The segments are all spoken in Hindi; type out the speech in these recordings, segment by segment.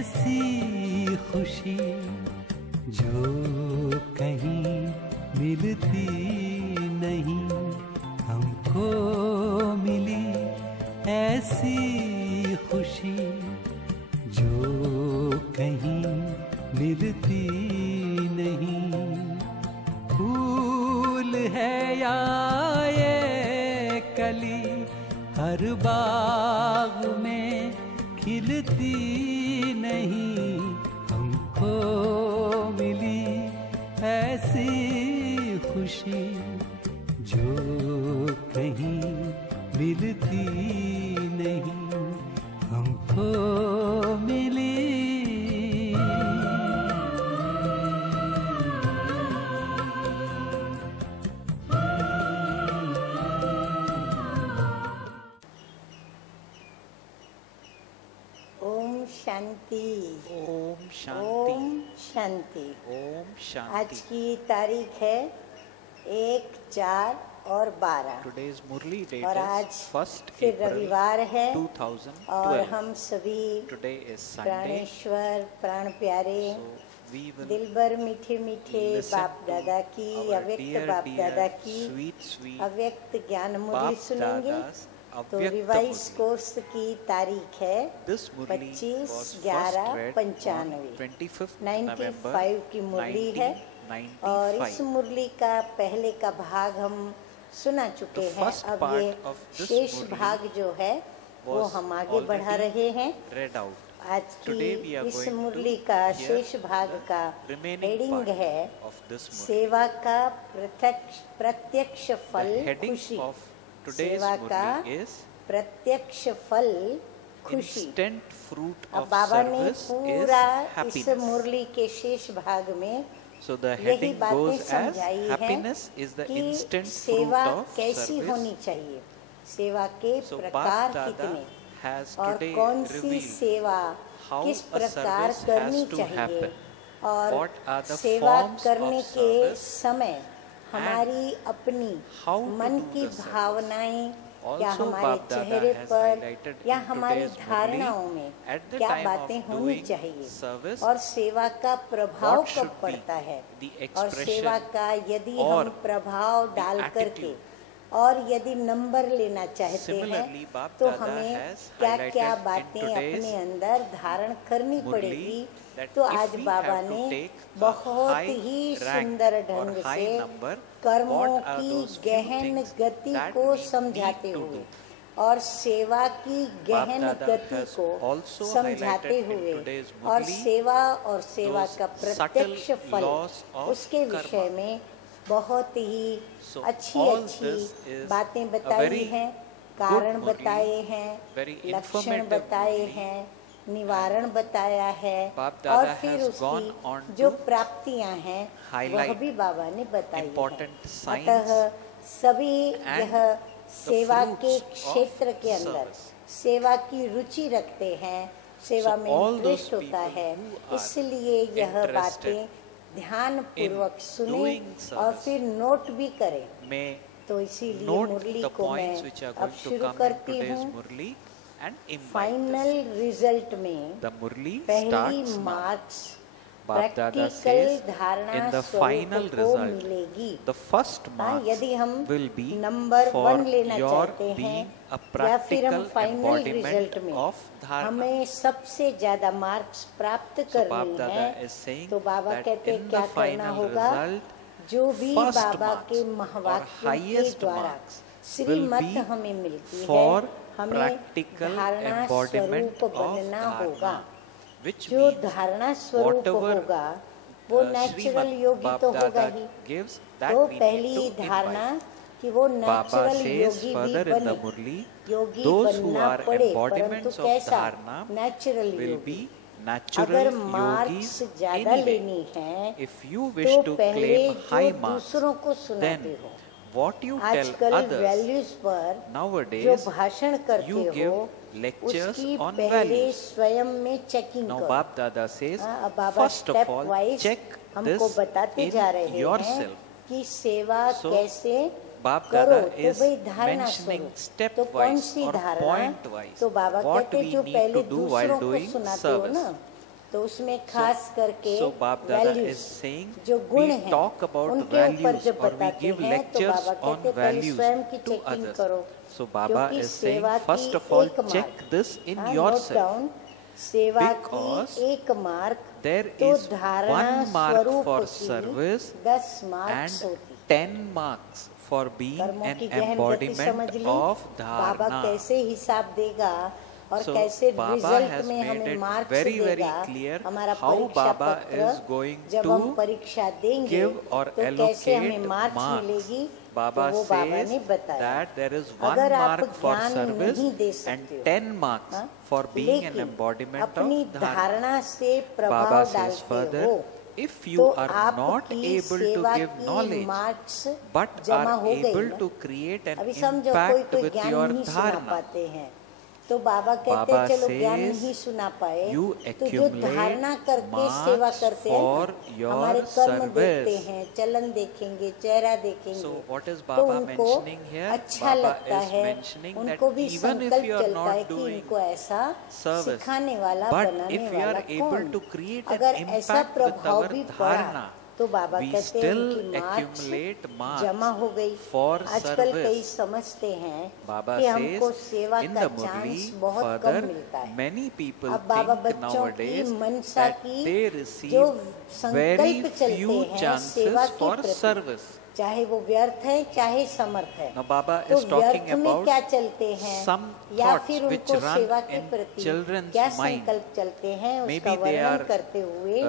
ऐसी खुशी जो कहीं मिलती नहीं हमको मिली, ऐसी खुशी जो कहीं मिलती नहीं। फूल है या ये कली हर बाग में खिलती नहीं हमको मिली, ऐसी खुशी जो कहीं मिलती नहीं हमको मिली। शांति। ओम शांति। ओम शांति। ओम शांति। आज की तारीख है 1/4/12। Today's Murli date और is आज 1st फिर April रविवार है 2012। और हम सभी Today is Sunday। प्राणेश्वर प्राण प्यारे So we will दिलबर मीठे मीठे listen बाप to दादा की our अव्यक्त dear, बाप दादा dear, की sweet, sweet अव्यक्त ज्ञान मुरली बाप सुनेंगे। दादा's तो अव्यक्त रिवाइज मुरली। कोर्स की तारीख है This Murli was 25/11/95। first read on 25th 95 की मुरली है 1995। और इस मुरली का पहले का भाग हम सुना चुके The हैं। first अब part ये of this शेष मुरली भाग जो है वो was हम आगे बढ़ा already रहे हैं। read out। आज Today we की are इस going to मुरली का hear शेष भाग the का remaining हेडिंग part है of this Murli। सेवा का प्रत्यक्ष फल The heading खुशी। of today's सेवा का Murli is प्रत्यक्ष फल खुशी। instant fruit अब of बाबा ने service is पूरा इस happiness। मुरली के शेष भाग में So the यही heading बातें goes as समझाई हैं happiness is the कि instant fruit सेवा of कैसी service। होनी चाहिए, सेवा के So प्रकार Bap Dada कितने has और today कौन सी revealed सेवा how किस a प्रकार service करनी has to चाहिए happen, और what are the सेवा forms करने of के service, समय हमारी अपनी how to मन do की the service। भावनाएं या Also, हमारे Bap Dada चेहरे has पर highlighted या in हमारी today's धारणाओं Murli, में at the क्या time बातें of होनी doing चाहिए service, और सेवा का प्रभाव what कब should be पड़ता है the और expression सेवा का यदि or हम प्रभाव the डाल करके attitude। और यदि नंबर लेना चाहते हैं Similarly, Bap तो Dada हमें has क्या highlighted क्या in बातें today's अपने अंदर धारण करनी Murli पड़ेगी। that तो if आज we बाबा have to ने take a बहुत high ही rank सुंदर or ढंग high से number, कर्मों what are की those few गहन things गति that को we need समझाते to हुए do। और सेवा की गहन Dada गति has को also समझाते highlighted in हुए today's और Murli सेवा और सेवा those का प्रत्यक्ष subtle फल laws of उसके karma। विषय में बहुत ही So अच्छी all अच्छी this is बातें a बताई very हैं, good कारण Murli, बताए हैं, very लक्षण informative बताए Murli, हैं, निवारण बताया है Bap और Dada फिर has gone उसकी on जो to प्राप्तियां हैं वह highlight भी बाबा ने बताई important है। signs अतः सभी and यह सेवा fruits के of क्षेत्र के अंदर service। सेवा की रुचि रखते हैं, सेवा So में all those इंटरेस्ट होता people है, who are इसलिए यह interested बातें ध्यान पूर्वक in सुने doing और service फिर नोट भी करें। may तो इसीलिए note मुरली the को points मैं which are अब going to शुरू come in करती today's हूँ। Murli and invite final us। Result में The Murli पहली starts now। Marks Bap Dada practical says धारणा in the स्वरूप final को result, मिलेगी। the first हाँ, marks यदि हम will be नंबर for 1 लेना your चाहते हैं being a या फिर हम practical फाइनल embodiment रिजल्ट में of dharma। हमें सबसे ज्यादा मार्क्स प्राप्त So Bap करनी Dada है is saying तो बाबा that कहते in क्या the करना final होगा, result, जो भी first बाबा marks के or महावाक्यों के highest द्वारा marks श्रीमत will be हमें मिलती है, for हमें practical धारणा embodiment स्वरूप of बनना होगा। dharma, which जो means धारणा स्वरूप whatever होगा वो नेचुरल Srimad योगी Bap तो होगा Dada ही। gives, that तो we need पहली to धारणा invite। कि वो Baba नेचुरल says योगी further भी in the बने, Murli, योगी those who बनना are पड़े, embodiments परंतु of कैसा dharma natural will Yogi. be natural अगर yogis मार्क्स ज्यादा anyway। लेनी है If you wish तो to पहले claim high जो marks, दूसरों को सुनाते then हो, what you tell आजकल others वैल्यूज पर जो nowadays, भाषण करते you give हो lectures उसकी on पहले values। स्वयं में चेकिंग Now करो। Bap Dada says, हाँ, अब बाबा first of step all, wise check हमको this बताते in जा रहे हैं yourself। कि सेवा So, कैसे Bap करो। Dada तो is भाई धारणा mentioning स्वरूप तो कौन stepwise सी or धारणा, point-wise तो बाबा what कहते we जो need पहले to do while दूसरों को doing सुनाते हो service। ना, तो उसमें खास करके So Bap Dada is values saying जो गुण we हैं talk about उनके ऊपर values जब or we बताते give हैं तो lectures बाबा on कहते पहले values स्वयं की to चेकिंग others. करो, So Baba क्योंकि is saying सेवा first की of all एक check mark, this in note yourself. Down, सेवा Because की एक मार्क there तो is धारणा 1 mark स्वरूप for की service 10 मार्क्स and होती। 10 marks for being कर्मों an की गहन गति embodiment समझ ली, of बाबा dharana. कैसे हिसाब देगा और So कैसे Baba रिजल्ट has में made हमें it मार्क्स very, very देगा। clear हमारा how परीक्षा Baba पत्र is going जब to हम परीक्षा देंगे give or तो कैसे हमें allocate मार्क्स marks. मिलेगी, Baba तो वो बाबा says ने बताया। that there is 1 अगर आप mark for ज्ञान service नहीं दे and सकते हो, 10 marks हाँ? for being an लेकिन embodiment अपनी of dharana. धारणा से प्रभाव Baba says डालते further, हो if तो you are not आपकी able to सेवा give की knowledge मार्क्स but जमा are हो गई able ना। to create an अभी समझो कोई impact कोई with ज्ञान your नहीं सुना dharana, पाते हैं तो बाबा कहते Baba हैं चलो ज्ञान says, नहीं सुना पाए you तो जो accumulate धारणा करके marks सेवा करते हैं for ना, your हमारे कर्म service. देखते हैं, चलन देखेंगे, चेहरा देखेंगे, So what is तो Baba उनको mentioning here? अच्छा Baba लगता is है, mentioning that उनको भी even if संकल्प you are चलता है not कि doing इनको ऐसा service, सिखाने वाला but बनाने if you वाला are able कौन। to create an अगर ऐसा impact with प्रभाव our भी पड़ा dharana, तो बाबा we कहते हैं still उनकी मार्क्स accumulate marks जमा हो गई। for आजकल service. कई समझते हैं Baba कि हमको says सेवा in का the चांस Murli बहुत further, कम मिलता है। many people अब बाबा think बच्चों की nowadays मनसा that की they जो receive very संकल्प चलते few हैं सेवा chances के for प्रति, service. चाहे वो व्यर्थ है चाहे समर्थ है, Now Baba तो is talking व्यर्थ में about क्या चलते हैं some या thoughts फिर which उनको run सेवा के in प्रति children's क्या mind. संकल्प चलते हैं उसका Maybe they वर्णन are करते हुए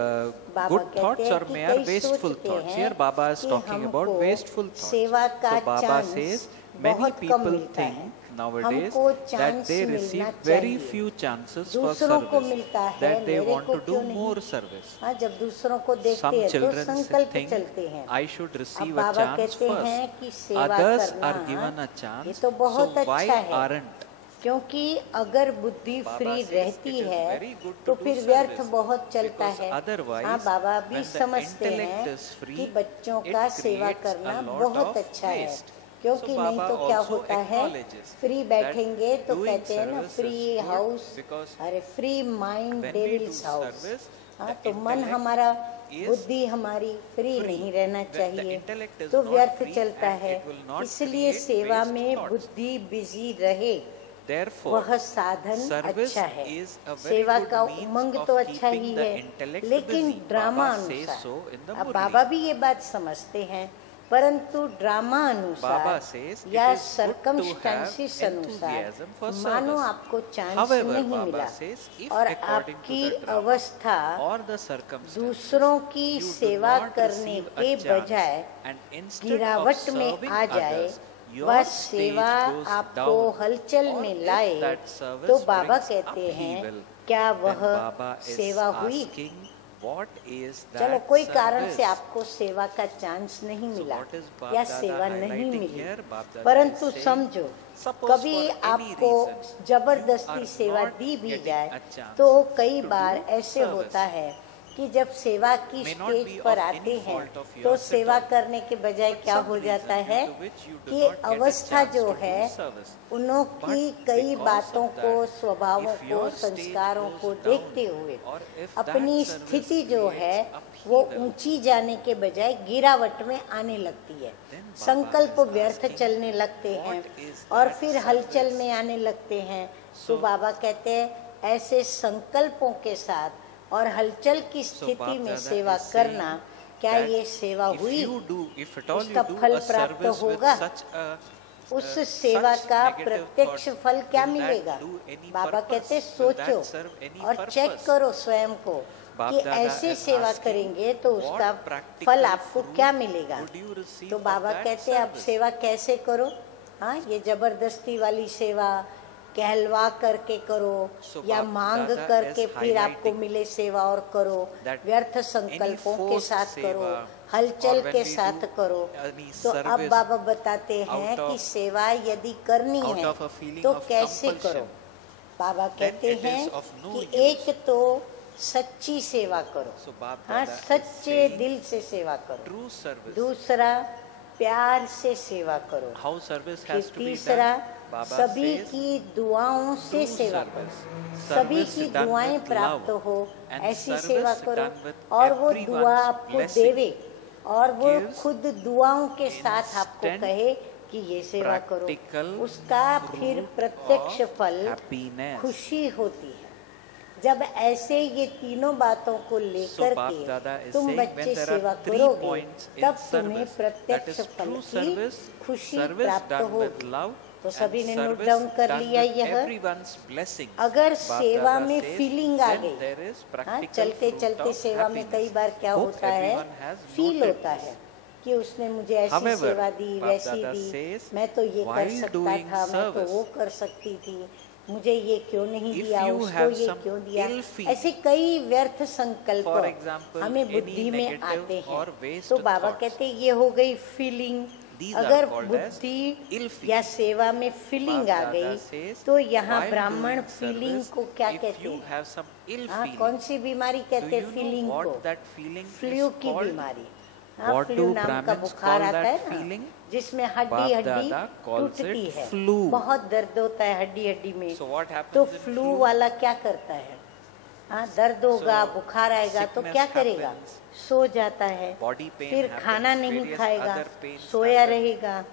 बाबा good कहते thoughts हैं or कि mere कई wasteful सोचते thoughts. हैं Here Baba is कि talking about हमको wasteful thoughts. सेवा का So Baba chance says many बहुत कम people मिलता है, think nowadays हमको that चांस they मिलना receive very चाहिए। few chances for दूसरों को service, मिलता है, that they मेरे want को to do क्यों नहीं? more service. हाँ, जब दूसरों को देखते Some हैं तो children संकल्प think चलते हैं। I should अब receive a बाबा chance कहते हैं first. कि सेवा Others करना are given a ये chance. तो So बहुत why अच्छा है, aren't? क्योंकि अगर बुद्धि Baba फ्री says रहती it is है very good to तो do फिर व्यर्थ service, बहुत चलता because है। otherwise हाँ, बाबा भी when the समझते intellect हैं is free, कि बच्चों it का सेवा creates करना a lot बहुत of अच्छा है, waste. क्योंकि So नहीं Baba तो क्या also होता है, acknowledges फ्री that बैठेंगे तो doing कहते हैं ना service free is good house, because अरे free mind when we do devil's house. service, हाँ, the तो मन intellect हमारा is बुद्धि हमारी फ्री free. नहीं रहना When the चाहिए, intellect is तो not व्यर्थ free चलता and है, it will not इसलिए create सेवा waste में thoughts. बुद्धि बिजी रहे Therefore, वह साधन service अच्छा है। is a very सेवा good का means उमंग of तो अच्छा keeping ही the है, intellect लेकिन busy. ड्रामा Baba says अनुसार, so in the अब Murli. बाबा भी ये बात समझते हैं, परंतु ड्रामा Baba अनुसार says it या is good to have circumstances अनुसार enthusiasm for मानो service. आपको चांस However, नहीं Baba मिला says if और according to आपकी the drama अवस्था or the circumstances, दूसरों की you do सेवा not करने receive a के chance, बजाय and instead of गिरावट में serving आ जाए, others, your वह stage सेवा goes आपको down. हलचल Or में if लाए that service तो बाबा brings कहते हैं upheaval, क्या then वह Baba is सेवा हुई? asking, what is चलो that कोई कारण service? से आपको सेवा का चांस नहीं मिला what is Bap या Dada सेवा नहीं highlighting milli, here? Bap Dada परंतु is saying, समझो suppose कभी for any आपको reason जबरदस्ती you are सेवा not दी भी getting जाए a chance तो कई to बार do ऐसे service. होता है कि जब सेवा की May not स्टेज be पर of आते any हैं fault of तो yours at सेवा all. करने के बजाय But क्या some हो reason जाता due है to which you do कि not get a अवस्था chance जो to do है service. उन्हों की But कई because बातों of को, that, स्वभावों if को, your stage संस्कारों goes को down, देखते हुए or if that अपनी service स्थिति जो creates है वो upheaval, ऊंची जाने के बजाय गिरावट में आने लगती है, then Baba संकल्प is व्यर्थ asking, चलने लगते हैं what is और that फिर हलचल service? में आने लगते हैं। तो So- बाबा कहते हैं ऐसे संकल्पों के साथ और हलचल की So स्थिति Bap में Dada सेवा is करना, saying क्या that ये सेवा if हुई? you do, if at all उसका you do फल a प्राप्त service with होगा? such a उस such सेवा का negative प्रत्यक्ष thoughts, फल क्या will that मिलेगा? do any Baba purpose? कहते Will that सोचो serve any और purpose? चेक करो स्वयं को Bap कि Dada ऐसे is सेवा asking, करेंगे तो what उसका practical फल आपको fruit क्या मिलेगा? would you receive तो of बाबा that कहते आप service? सेवा कैसे करो? हाँ, ये जबरदस्ती वाली सेवा कहलवा करके करो So या Bap मांग Dada करके is फिर आपको highlighting मिले सेवा और करो, that व्यर्थ any संकल्पों के forced साथ करो, सेवा हलचल or when के we साथ do करो। any तो अब service बाबा बताते हैं out कि of- सेवा यदि करनी out है of a feeling तो of कैसे compulsion, करो? बाबा कहते it is हैं of no कि use. एक तो सच्ची सेवा करो, So Bap हाँ, Dada is सच्चे saying दिल से सेवा करो। true service. दूसरा, प्यार से सेवा करो। How service फिर has to be तीसरा, done? Baba सभी says, की दुआओं से true सेवा service, करो, सभी service की done दुआएं with प्राप्त love, हो, and ऐसी service सेवा करो, done with और वो everyone's दुआ आपको blessing देवे और वो gives खुद दुआओं के साथ आपको instant कहे कि ये सेवा करो, practical उसका फिर fruit प्रत्यक्ष of फल happiness. खुशी होती है। जब ऐसे ये तीनों बातों को लेकर Bap के Dada is तुम saying बच्चे when there सेवा are 3 करोगे, points in तब तुम्हें service, that प्रत्यक्ष is फल true की service, खुशी service प्राप्त done with होगी। love, तो and सभी ने नोट service डाउन कर done लिया with यह। everyone's blessings. अगर Bap सेवा Dada में says, फीलिंग आ then गई, there is हाँ, practical चलते fruit चलते of सेवा में कई happiness. बार क्या Hope होता है, everyone has फील noted होता this. है कि उसने मुझे ऐसी However, सेवा दी, Bap वैसी Dada दी, says, मैं तो ये कर while सकता doing था, मैं तो service, वो कर सकती थी, मुझे ये क्यों नहीं if दिया, you उसको have ये some क्यों दिया, ill feeling, ऐसे कई व्यर्थ संकल्प for example, हमें any बुद्धि में negative आते हैं। or waste तो बाबा thoughts, कहते हैं ये हो गई फीलिंग। these are अगर called as बुद्धि ill feeling. या सेवा में फीलिंग Bap आ Dada गई, says, तो यहाँ while ब्राह्मण doing फीलिंग service, को क्या if कहते you हैं? have some ill हाँ, feeling, कौन सी बीमारी do कहते हैं you know फीलिंग को? what that feeling flu is की called? बीमारी। हाँ, What फ्लू do नाम का Brahmins बुखार call आता that है ना, feeling? जिसमें हड्डी Bap हड्डी Dada calls टूटती it है, flu. बहुत दर्द होता है हड्डी हड्डी में। So what happens तो in फ्लू flu? वाला क्या करता है? हाँ, दर्द होगा, So, बुखार आएगा तो sickness क्या करेगा? happens, सो जाता है, body pain फिर happens, खाना नहीं various खाएगा, other pains सोया happen. रहेगा।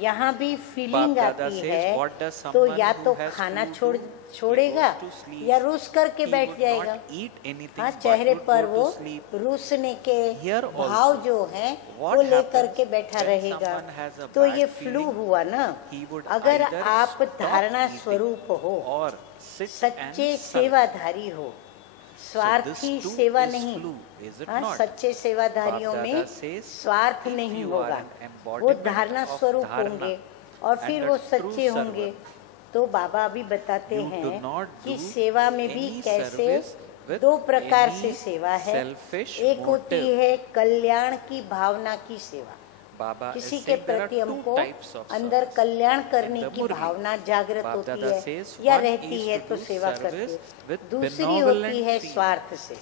यहाँ भी फीलिंग Bap Dada आती says, है, what does तो someone या who तो has खाना flu छोड़ do? छोड़ेगा He goes to sleep. या रूस करके He बैठ would जाएगा। not eat anything, हाँ, but चेहरे would पर go वो to sleep. रूसने के Here भाव also, जो है what वो लेकर happens के बैठा when रहेगा। someone has a तो bad ये फ्लू feeling, हुआ ना। he would अगर either आप stop धारणा eating स्वरूप हो, or sit सच्चे and serve. सेवाधारी हो, स्वार्थी too सेवा is नहीं, flu, is it हाँ, not? सच्चे सेवाधारियों Bap में Dada says, स्वार्थ if नहीं you होगा, are an वो embodiment धारणा of स्वरूप dharana होंगे और and फिर a वो true सच्चे server, होंगे। तो बाबा अभी बताते you do हैं not कि do सेवा में भी any कैसे service with दो प्रकार any से सेवा है। selfish एक होती motive. है कल्याण की भावना की सेवा, Baba is किसी के saying there are प्रति two हमको types of अंदर service. कल्याण करने In the की Murli, भावना जागृत Bap होती Dada है says, या one रहती is है to तो do सेवा service करती है, with दूसरी benevolent होती है feeling. स्वार्थ से।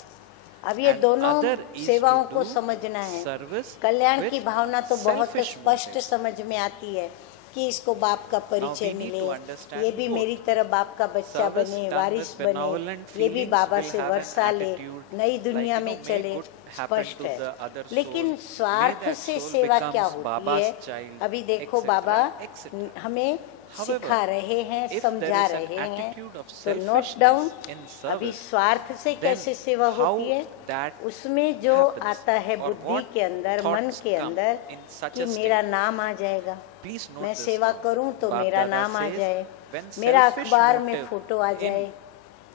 अब ये And दोनों other is सेवाओं to को do समझना है। service कल्याण with की भावना तो बहुत selfish स्पष्ट motive. समझ में आती है कि इसको बाप का परिचय we need मिले, to understand ये भी both. मेरी तरह बाप का बच्चा Service बने, done वारिस with बने, benevolent ये भी feelings बाबा will से have an वर्षा ले, attitude नई like, दुनिया may में चले, good happen स्पष्ट to है। the other soul. लेकिन May स्वार्थ that से soul सेवा becomes क्या होती Baba's है, child, अभी देखो etc., बाबा etc. हमें However, सिखा रहे हैं, if समझा there is an रहे हैं। attitude of तो नोट selfishness डाउन। in अभी service, स्वार्थ से then कैसे सेवा how होती है, that उसमें जो happens, आता है or बुद्धि what के अंदर, मन thoughts के come अंदर in such कि a state. मेरा नाम आ जाएगा, Please note मैं this सेवा now. करूं तो Bap मेरा Dada नाम आ says, जाए, when मेरा selfish अखबार में motive फोटो आ in जाए,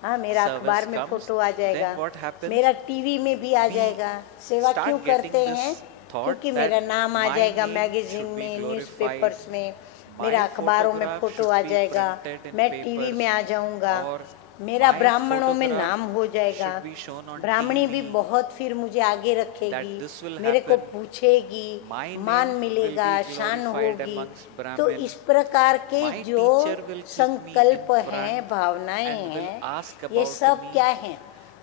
हाँ, मेरा service अखबार में comes, फोटो आ जाएगा, then what happens? मेरा टीवी में भी आ We जाएगा। सेवा start क्यों getting करते this हैं? thought क्योंकि that मेरा नाम आ my जाएगा name मैगजीन should be में, glorified, न्यूज़पेपर्स में, my मेरा अखबारों में photograph फोटो should आ be जाएगा, printed in मैं papers, टीवी में आ जाऊंगा, और मेरा my ब्राह्मणों में photograph नाम हो जाएगा, should be shown on Brahmani TV, भी बहुत फिर मुझे आगे that रखेगी, this will मेरे को happen, पूछेगी, my name मान will मिलेगा, be शान glorified होगी। amongst तो Brahmin, इस प्रकार के my जो teacher will keep me संकल्प in front हैं, भावनाएं and will हैं, ask ये about सब me. क्या हैं?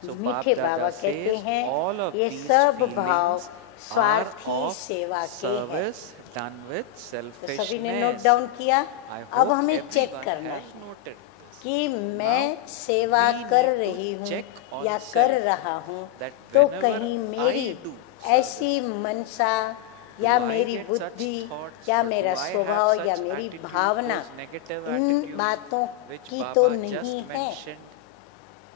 So मीठे Bap बाबा Dada कहते says, हैं all of ये these सब feelings भाव are स्वार्थी of सेवा के हैं। service done with तो सभी ने नोट selfishness. डाउन किया। I अब hope हमें चेक everyone करना has है noted. कि मैं सेवा we कर need to रही हूँ check on या self कर रहा हूँ that तो whenever कहीं मेरी I do ऐसी मनसा या do I मेरी get बुद्धि such thoughts या or मेरा do I have स्वभाव such या मेरी attitude, Bhavna those negative in attitudes बातों which की Baba तो just नहीं है। mentioned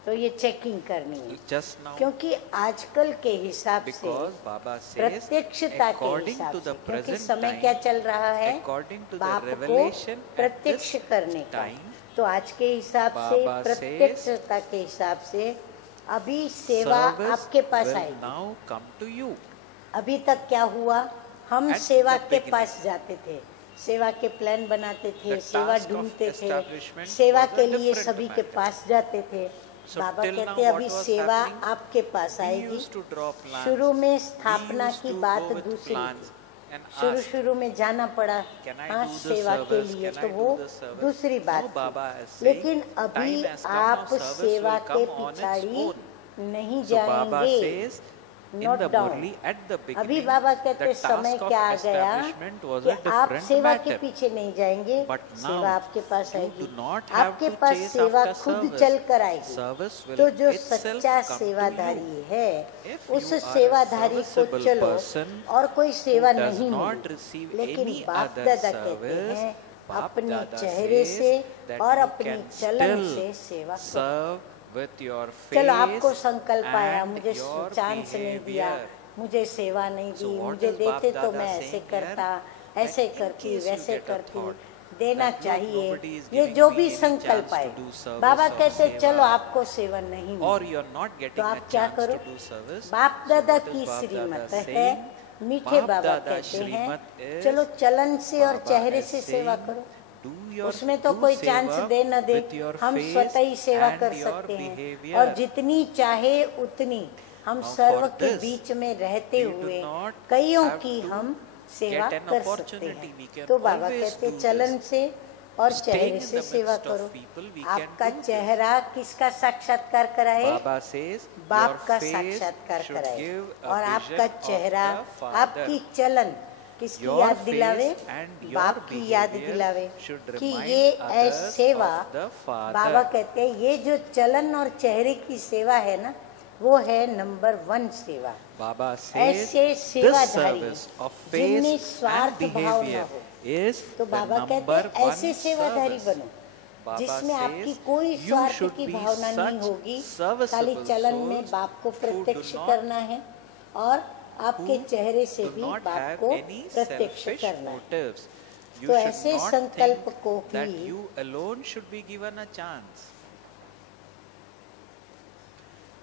तो ये चेकिंग करनी है, just now, क्योंकि आजकल के हिसाब से because Baba says प्रत्यक्षता के according हिसाब to से, the क्योंकि present समय time, क्या चल रहा है, according to the बाप को revelation at प्रत्यक्ष this करने का, time, तो आज के हिसाब से Baba प्रत्यक्षता के हिसाब से अभी सेवा service आपके पास will आएगी। now come to you. अभी तक क्या हुआ, हम At सेवा the के beginning, पास जाते थे, सेवा के प्लान बनाते थे, the सेवा task of ढूंढते थे, establishment सेवा was a के लिए different सभी के matter. पास जाते थे। So बाबा till कहते now अभी what was सेवा happening? आपके पास We आएगी। used to draw plans. शुरू में We स्थापना used की to बात go with दूसरी plans थी, and शुरू ask, शुरू में जाना पड़ा Can I हाँ do the सेवा के service? लिए, Can तो I वो do the service? दूसरी बात No, Baba थी। is saying, लेकिन अभी time has come, आप now service सेवा will के come on its पिछाड़ी own. नहीं So Baba जाएंगे। says, in Note the down. Murli at the अभी beginning, बाबा the कहते समय task of क्या आ गया establishment was कि a आप different सेवा के matter. पीछे नहीं जाएंगे, But now सेवा आपके पास you आएगी, do not have आपके to पास chase सेवा after खुद service. चल कर आएगी। Service will तो जो itself सच्चा come to सेवाधारी you. है If उस you are a सेवाधारी को serviceable चलो person और कोई सेवा who does नहीं not मिली, receive लेकिन any बाप other दादा कहते service, हैं Bap अपने Dada चेहरे says से that और you अपनी can चलन still से सेवा करो। serve with your चलो face आपको संकल्प आया, and मुझे your चांस नहीं दिया, behavior. मुझे सेवा नहीं So दी, what मुझे is देते Bap तो Dada मैं ऐसे saying करता, here? ऐसे That in करती, case you वैसे get a करती, thought देना that चाहिए। nobody is ये giving जो me भी any संकल्प chance आए, to do service Baba or कहते सेवा, चलो आपको सेवा नहीं or milli, you are not तो getting a आप क्या chance करो? to do service. बाप So दादा what is की Bap श्रीमत Dada है, saying? मीठे Bap बाबा Dada कहते हैं श्रीमत is चलो चलन से और Baba चेहरे is से सेवा saying, करो। do your उसमें तो do कोई चांस सेवा दे न दे, with your हम face स्वतः ही सेवा and कर your सकते हैं behavior. और जितनी चाहे उतनी हम Now सर्व for के this, बीच में रहते we do हुए not कईयों have की to हम सेवा get an कर सकते opportunity. We हैं। can तो बाबा always कहते do चलन this. से और Staying चेहरे in से the सेवा midst of करो। people, we can आपका do this. चेहरा किसका साक्षात्कार कराए? Baba says बाप your का face साक्षात्कार should कराए give a और vision आपका of चेहरा the Father. आपकी चलन किसकी Your याद face दिलावे? and your बाप की याद behavior दिलावे should कि remind ये others सेवा, of the Father. बाबा कहते हैं ये जो चलन और चेहरे की सेवा है ना, वो है नंबर 1 सेवा। Baba says ऐसे this सेवाधारी service of जिनमें face and स्वार्थ भाव न behavior हो, is तो the बाबा कहते number हैं ऐसे 1 सेवाधारी service. बनो Baba जिसमें आपकी says कोई you स्वार्थ should की be भावना नहीं such होगी, serviceable खाली चलन में souls बाप को who do प्रत्यक्ष not- करना है और आपके who चेहरे से do भी not बाप have को any प्रत्यक्ष selfish करना है। motives. You तो should ऐसे not संकल्प think को that he you alone should be given a chance.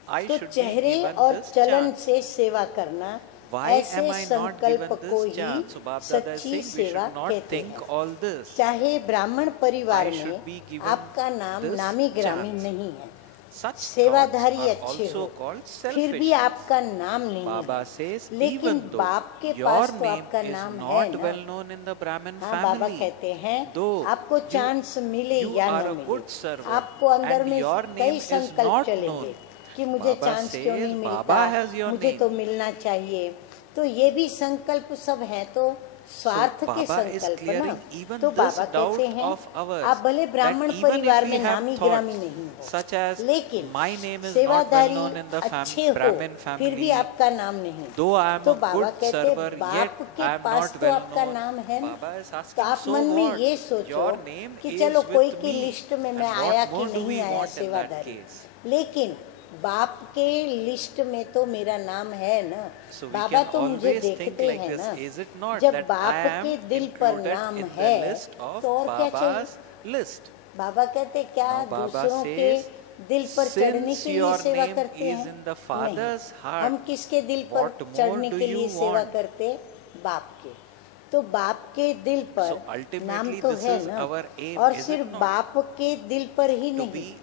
I तो should be चेहरे given और this चलन chance. से सेवा करना, Why ऐसे am I not संकल्प given को this he chance? So Bap Dada is सच्ची saying we सेवा should not कहते think हैं। all this. चाहे ब्राह्मण परिवार I should be में given आपका नाम this नामी ग्रामी chance. नहीं है, Such सेवाधारी thoughts are अच्छे also हो, called फिर भी selfish. आपका नाम नहीं Baba है, says लेकिन even though बाप के your पास तो name आपका is नाम है not ना। well known in the Brahmin हाँ, बाबा family, कहते हैं though आपको you- चांस मिले you या are न a मिले, good servant आपको अंदर and में your कई name is संकल्प not चलेंगे known. कि मुझे Baba चांस क्यों नहीं says, मिलता, Baba has your मुझे name. तो मिलना चाहिए। तो ये भी संकल्प सब है तो स्वार्थ के Baba is संकल्प ना। clearing even तो this बाबा doubt कहते हैं of ours, आप भले ब्राह्मण that even परिवार if में we have नामी thoughts ग्रामी नहीं हो, such as लेकिन my name is not well सेवाधारी known in the अच्छे हो, Brahmin फिर भी family, आपका नाम नहीं, though I am तो a बाबा good कहते server, बाप yet के I am पास not तो well आपका known. नाम है ना। Baba is तो asking, आप so मन में what? ये सोचो Your name कि is चलो with कोई की me, लिस्ट में and मैं what आया more कि do नहीं we आया want in that सेवाधारी, case? लेकिन बाप के लिस्ट में तो मेरा नाम है ना। So we बाबा can तो मुझे always think देखते like हैं this, ना। is it not जब that बाप I am के दिल पर included नाम in the है list of तो और क्या चाहिए? Baba's list? बाबा कहते क्या Now Baba दूसरों के says, दिल पर चढ़ने since के लिए your सेवा name करते is हैं? in the नहीं, Father's heart, हम किसके दिल पर what more चढ़ने do के you लिए सेवा want? करते? बाप के। तो बाप के दिल पर So ultimately नाम तो this है is ना, our aim, और is it सिर्फ not? बाप के दिल पर ही To नहीं, be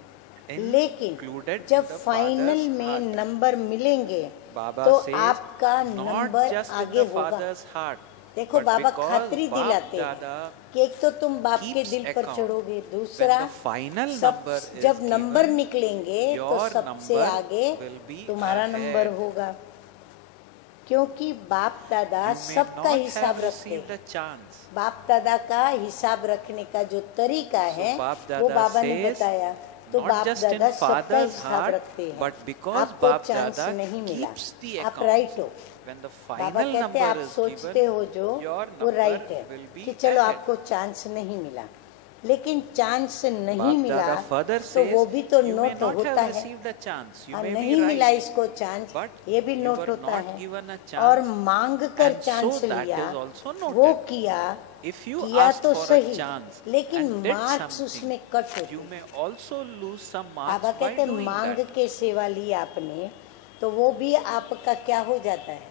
लेकिन included जब in the फाइनल Father's में heart. नंबर मिलेंगे Baba तो says, आपका not नंबर just in आगे the होगा। Father's heart, देखो but बाबा because खातरी Bap दिलाते हैं Dada कि एक तो तुम बाप के keeps दिल पर account. चढ़ोगे, दूसरा When the final सब number is जब नंबर given, निकलेंगे तो your सबसे number आगे will be तुम्हारा ahead. नंबर होगा, क्योंकि बाप दादा you may सबका not हिसाब have रखते received हैं। a chance. बाप दादा का हिसाब रखने का जो तरीका है Bap वो Dada बाबा ने says, बताया। तो not बाप just in दादा सबका Father's हिसाब heart, रखते हैं। but because आपको Bap चांस Dada नहीं मिला, keeps the आप account. राइट हो। When the बाबा final कहते हैं आप number is सोचते given, हो जो your वो number राइट है will be कि चलो ahead. आपको चांस नहीं मिला, लेकिन चांस नहीं Bap मिला Dada further तो says, वो भी तो you may नोट not होता have है। received a chance. You हाँ, may नहीं be मिला right, इसको चांस, but ये भी you नोट were होता not है। given a और chance, मांग कर and चांस so that लिया, is also noted. वो किया, If you किया asked तो for a सही, chance लेकिन and did मार्क्स something, उसमें कट होते। you may also lose some marks Baba by कहते doing मांग that. के सेवा ली आपने तो वो भी आपका क्या हो जाता है,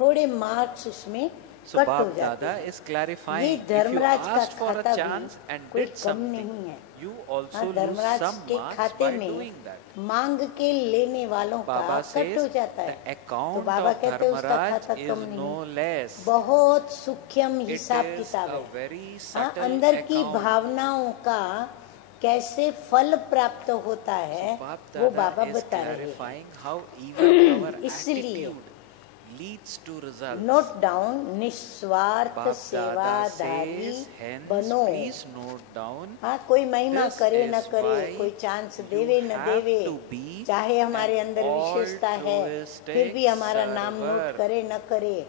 थोड़े मार्क्स उसमें So कट हो Bap जाते Dada हैं। is ये clarifying, if you धर्मराज का asked for खाता a chance भी and कोई did कम something, नहीं है। you also हाँ, lose धर्मराज some के marks खाते by में doing that. मांग के लेने वालों का Baba कट हो says जाता the है, तो account बाबा of कहते हैं उसका Dharmaraj खाता is कम no नहीं, less. बहुत सूक्ष्म It हिसाब is किताब a है। very हाँ, subtle अंदर की account. भावनाओं का कैसे फल प्राप्त होता है Bap वो Dada बाबा is बता रहे हैं। clarifying how even our इसलिए attitude leads to results. Note down, निस्वार्थ Bap Dada सेवाधारी says, hence बनो। please note down, हाँ, कोई महिमा this करे न is करे, why कोई चांस you देवे न have देवे, to be चाहे हमारे an अंदर विशेषता है, altruistic फिर भी हमारा नाम नोट server. करे न करे,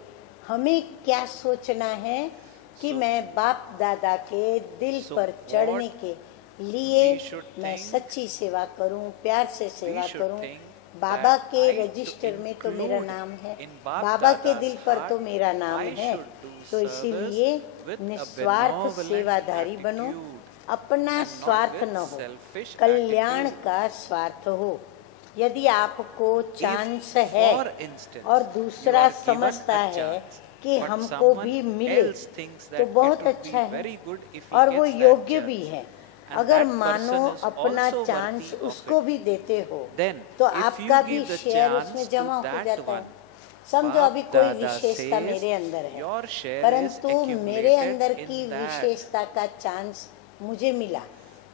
हमें क्या सोचना है कि मैं बाप दादा के दिल So पर चढ़ने what के लिए we should मैं think, सच्ची सेवा करूं, प्यार से सेवा should करूं। think बाबा that के I to रजिस्टर में तो मेरा include नाम है, in Bap बाबा के Dada's दिल पर तो heart, मेरा नाम I है, should do तो service इसीलिए with a निस्वार्थ benevolent सेवाधारी बनो, attitude अपना and not स्वार्थ with न हो, selfish कल्याण attitude. का स्वार्थ हो। यदि आपको चांस If, है for instance, और you दूसरा are given समझता a है chance, कि but हमको someone भी मिले else thinks तो that बहुत it would अच्छा be है very good if he और वो gets that योग्य chance. भी है। And अगर that मानो person is अपना also चांस worthy of उसको it. भी देते हो Then, तो if आपका you भी give the शेयर chance उसमें to जमा हो that जाता है। one, समझो Bap अभी कोई Dada विशेषता says, मेरे अंदर है, your share परंतु is मेरे accumulated अंदर in की that. विशेषता का चांस मुझे मिला,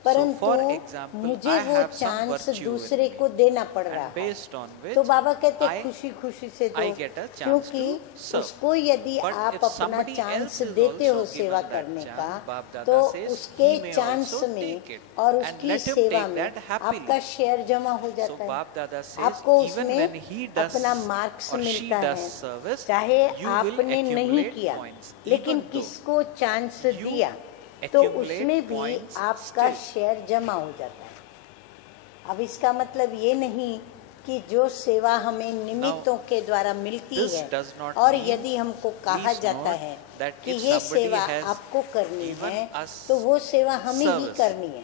So, परंतु for example, मुझे I वो have some chance virtue in दूसरे me, को देना पड़ रहा and है, based on which तो बाबा कहते I- खुशी खुशी से दो, I get a chance क्योंकि to serve. उसको यदि But आप if अपना somebody चांस else is देते हो also सेवा given that करने chance, का, Bap Dada तो says उसके he may चांस also में take it और and उसकी let him सेवा take में that happily. आपका शेयर जमा हो So जाता है। Bap Dada says, आपको even उसमें when he does अपना मार्क्स or she मिलता does है, service, चाहे you will आपने नहीं accumulate किया, points. लेकिन Even though किसको चांस you दिया तो accumulate उसमें भी points आपका still. शेयर जमा हो जाता है। अब इसका मतलब ये नहीं कि जो सेवा हमें निमित्तों के द्वारा मिलती this है does not और mean, यदि हमको कहा please जाता note है that कि if ये somebody सेवा has आपको करनी given है us तो वो सेवा हमें ही service, करनी है।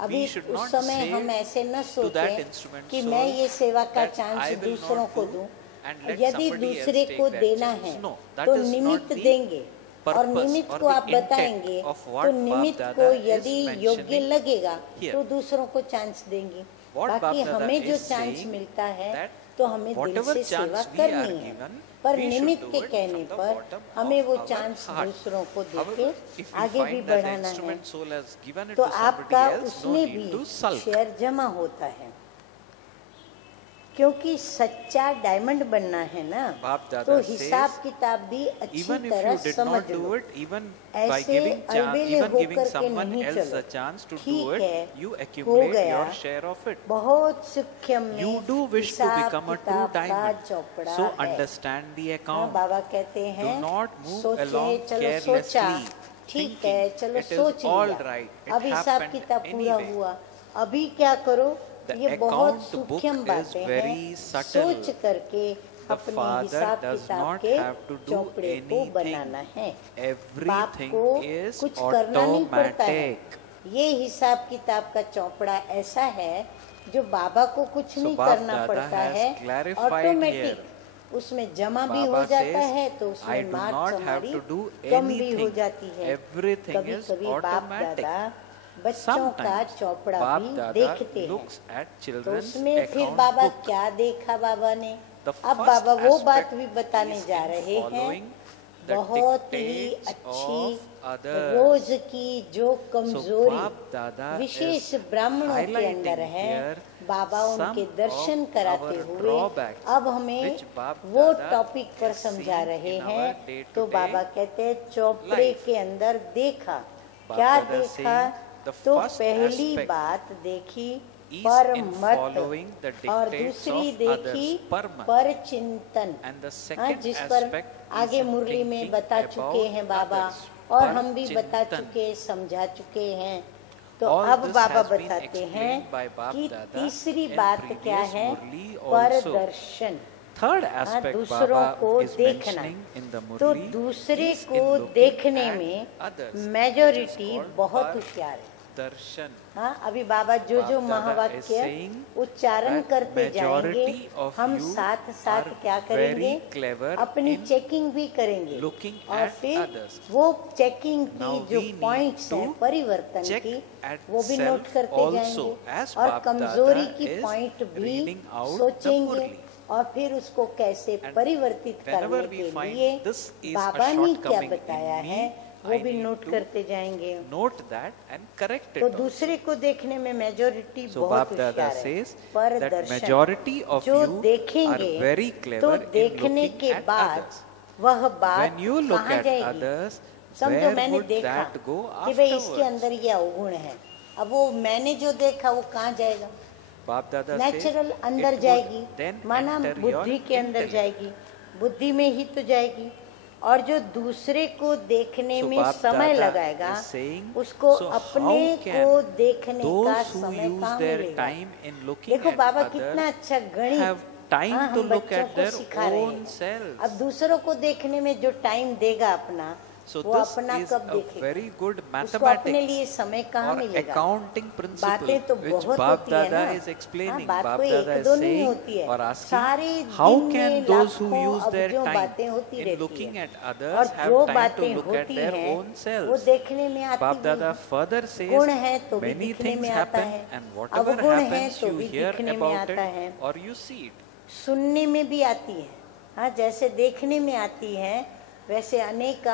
अभी should उस not समय say हम ऐसे न to that सोचें instrument कि soul मैं ये सेवा का that चांस I will दूसरों not को do दूं, and let यदि somebody else दूसरे take को that देना chance. है No, that तो is not निमित्त the देंगे और purpose निमित्त or को the आप intent बताएंगे of what तो Bap निमित्त Dada को is यदि योग्य mentioning लगेगा here. तो दूसरों को चांस देंगे। What बाकी Bap Dada हमें जो is चांस saying मिलता है that तो हमें दिल whatever से सेवा chance we are करनी है, given, पर we should निमित्त do के it कहने from the पर bottom हमें of वो our चांस heart. दूसरों को However, देके if we आगे भी find that the बढ़ाना है instrument soul has given it तो to somebody आपका else, no उसमें need भी to sulk. शेयर जमा होता है, क्योंकि सच्चा डायमंड बनना है ना, Bap Dada तो says, हिसाब किताब भी अच्छी Even if तरह you did समझ not do low. it, even by ऐसे giving chance, अलबेले even giving होकर के someone नहीं else चलो। a chance to do ठीक it, है, you हो accumulate गया, your share of it. बहुत सूक्ष्म में You do wish to हिसाब become a true किताब का diamond. चौपड़ा So है। understand the हाँ, account. बाबा कहते हैं Do not move सोचे, along चलो सोचा, carelessly, ठीक thinking है, चलो it is सोच all लिया, right, it अब हिसाब happened किताब पूरा anyway. हुआ, अभी क्या करो, The ये बहुत account book सूक्ष्म is बातें very हैं, subtle. सोच करके The अपने father हिसाब does किताब not के have to do चौपड़े को anything. बनाना है। बाप Everything को is कुछ करना नहीं पड़ता है। automatic. ये हिसाब किताब का चौपड़ा ऐसा है जो बाबा को कुछ So नहीं Bap करना Dada पड़ता has है, clarified ऑटोमेटिक उसमें जमा भी हो Baba जाता says, है तो I उसमें do मार्क्स not have हमारी to do कम भी हो anything. जाती है। Everything कभी is कभी बाप automatic. दादा बच्चों का Sometimes चौपड़ा Bap भी Dada देखते हैं, looks at तो children's उसमें फिर account बाबा book. क्या देखा बाबा ने, The अब first बाबा वो aspect बात भी बताने is जा in रहे हैं, following the बहुत ही dictates अच्छी of others. रोज की जो So कमजोरी Bap Dada विशेष is ब्राह्मणों के highlighting अंदर है, here बाबा some उनके दर्शन of कराते our हुए drawbacks, अब हमें which Bap वो Dada टॉपिक पर is समझा seeing रहे in our हैं। day-to-day तो बाबा कहते हैं चौपड़े life. के अंदर देखा, Bap क्या Dada देखा, saying the तो first पहली aspect बात देखी is पर in मत, following the और dictates दूसरी of देखी others, per month. पर चिंतन, And the हाँ, second जिस पर aspect आगे is in मुरली में thinking बता about चुके हैं बाबा, others, और पर हम भी बता चिंतन. चुके समझा चुके हैं। तो All अब this बाबा has been बताते हैं explained by Bap कि Dada तीसरी in बात previous क्या है, Murli पर also. दर्शन। Third हाँ, aspect दूसरों Baba को is देखना, mentioning in the तो Murli दूसरे is in को looking देखने at में others, which is majority called बहुत par होशियार है। darshan. हाँ, अभी बाबा जो Bap जो Dada is महावाक्य saying उच्चारण that करते जाएंगे, majority of हम you साथ साथ are क्या करेंगे, very clever अपनी in चेकिंग भी करेंगे, looking और at फिर others. वो चेकिंग की Now जो we need पॉइंट्स हैं to परिवर्तन check की, at वो भी नोट self करते also, जाएंगे, as और Bap कमजोरी Dada की is पॉइंट भी reading out the सोचेंगे, Murli. और फिर उसको कैसे And परिवर्तित whenever करने we के find लिए this is a बाबा ने क्या shortcoming in बताया me, है, वो I भी need नोट to करते जाएंगे। note that and correct it तो also. दूसरे को देखने में मेजोरिटी So बहुत Bap Dada होशियार है, says पर that दर्शन majority of जो you देखेंगे are very तो clever in देखने looking के at बाद others. वह बात When you look कहाँ at जाएगी? others, समझो where मैंने would देखा that go कि भाई इसके afterwards? अंदर ये अवगुण है, अब वो मैंने जो देखा वो कहाँ जाएगा? Bap Dada नेचुरल says अंदर it जाएगी, would then माना enter your बुद्धि के अंदर intellect. जाएगी, बुद्धि में ही तो जाएगी। और जो दूसरे को देखने So में Bap समय Dada लगाएगा is saying, उसको so अपने how can को देखने का those who समय use कहाँ their मिलेगा? time in looking देखो at बाबा others कितना अच्छा गणित have time to हम look बच्चों at को their सिखा रहे own हैं। selves. अब दूसरों को देखने में जो टाइम देगा अपना, So वो this अपना is कब a देखेगा? very good उसको अपने लिए mathematics समय कहाँ or मिलेगा? accounting principle बातें तो which बहुत Bap होती है Dada ना, is explaining. बात Bap कोई Dada एक is दो नहीं saying होती है, or asking सारे how दिन can में those who लाखों use their अब्जों time बातें होती in रहती looking है। at और others have जो time to बातें look at होती their हैं own वो selves. देखने में आती Bap Dada नहीं, further says गुण है तो भी many दिखने things में आता happen है, and whatever अवगुण है happens तो you भी hear दिखने में about आता it है, or you see it. सुनने में भी आती है। हाँ, जैसे देखने में आती है वैसे अनेक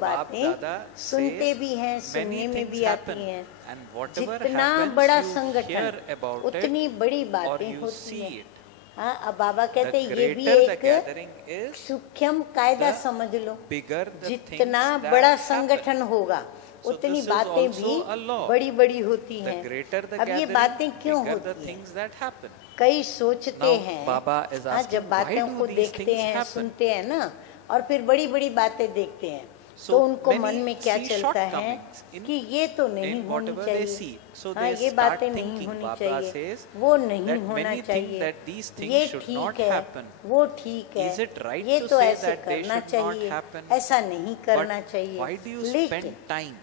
बातें Dada सुनते says भी हैं, many सुनने में things भी आती happen हैं। and whatever जितना happens बड़ा you संगठन hear about it उतनी बड़ी or बातें you होती see हैं। it. हाँ, अब बाबा कहते The ये भी greater the एक gathering is, सूक्ष्म कायदा the समझ लो, bigger the things जितना that बड़ा happen. संगठन होगा So उतनी this is बातें also भी a law. बड़ी बड़ी होती The हैं। greater the अब ये gathering, बातें क्यों bigger the होती हैं? things that happen. कई सोचते Now, हैं, Baba is हाँ, asking, जब बातों why do को these देखते things हैं, happen? सुनते हैं ना, और फिर बड़ी बड़ी बातें देखते हैं, So तो उनको many मन में क्या see चलता है shortcomings in- कि ये तो नहीं in होनी whatever they चाहिए, see. So हाँ, they ये start बातें नहीं thinking, होनी Baba चाहिए, says वो नहीं that होना many think चाहिए, that these things ये should ठीक not है, happen. वो ठीक है, Is it right ये to तो say ऐसे that they करना should not चाहिए, happen? ऐसा नहीं करना But चाहिए। why do you लेकिन spend time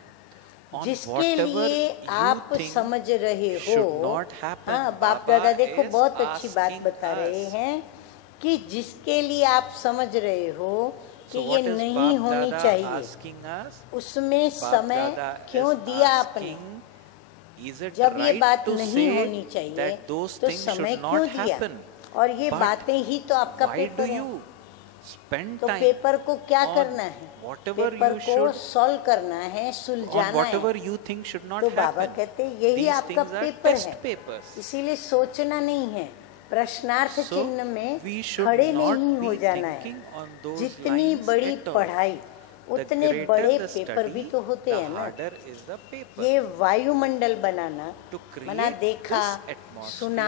on जिसके whatever लिए you आप think समझ रहे हो, should not happen? हाँ, बाप Baba दादा देखो is बहुत अच्छी बात asking बता रहे us. हैं कि जिसके लिए आप समझ रहे हो कि So ये what is नहीं Bap होनी Dada चाहिए, asking us? उसमें Bap समय Dada क्यों is दिया आपने? asking, is it जब ये right बात to नहीं say होनी चाहिए that those तो things समय should क्यों not दिया? happen? और ये But बातें ही तो आपका Why do पेपर है। you spend तो time पेपर को क्या on करना है? whatever पेपर you को should, सॉल्व करना है, on सुलझाना whatever है। you think should not तो बाबा happen? कहते हैं यही These आपका things are पेपर test है, papers. इसीलिए सोचना नहीं है, प्रश्नार्थ So चिन्ह में we should खड़े not नहीं हो be जाना है। thinking on those जितनी lines बड़ी at all. पढ़ाई The उतने greater बड़े the पेपर भी study, तो होते the हैं ना। harder is the paper. ये वायुमंडल बनाना, To create मना देखा, this atmosphere, सुना,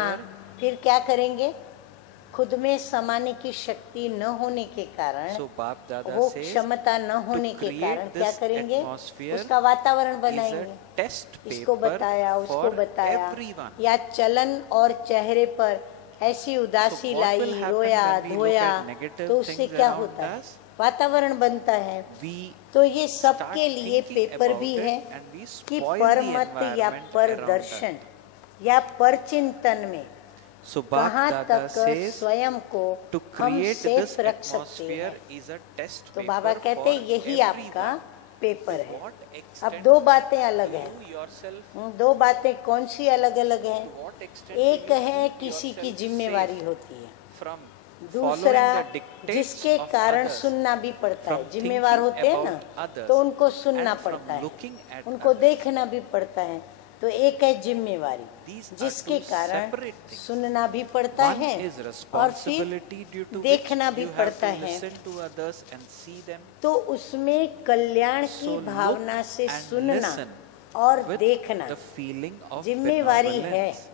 फिर क्या करेंगे? खुद में समाने की शक्ति न होने के कारण, So Bap Dada वो says, क्षमता न होने के create कारण क्या this करेंगे? atmosphere उसका वातावरण is a बनाएंगे। test इसको paper बताया, उसको for बताया, everyone. या चलन और चेहरे पर ऐसी उदासी So what lie, will happen रोया when we look धोया, at negative तो उससे things क्या around होता है? us? वातावरण बनता है। We तो ये start सबके लिए thinking पेपर about भी it है and we कि spoil the परमत या environment पर around दर्शन या पर चिंतन में So Bap कहाँ Dada तक says, स्वयं को to हम create सेफ this रख सकते atmosphere हैं। is a test तो paper बाबा कहते हैं for यही आपका everyone. पेपर है। What अब extent दो बातें अलग हैं। you yourself, दो बातें कौन सी अलग अलग हैं? to what extent एक do you है keep किसी की yourself जिम्मेवारी safe होती है, from दूसरा following the dictates जिसके of कारण others, सुनना भी पड़ता है। from जिम्मेवार thinking होते हैं ना, about others, तो उनको सुनना and from पड़ता है, looking at उनको others. देखना भी पड़ता है। तो एक है जिम्मेवारी, These are जिसके two कारण separate things. सुनना भी पड़ता One है is और फिर responsibility due to which देखना भी you have पड़ता to है। listen to others and see them. तो उसमें कल्याण की So look भावना से and सुनना listen और with देखना the feeling of जिम्मेवारी है। benevolence.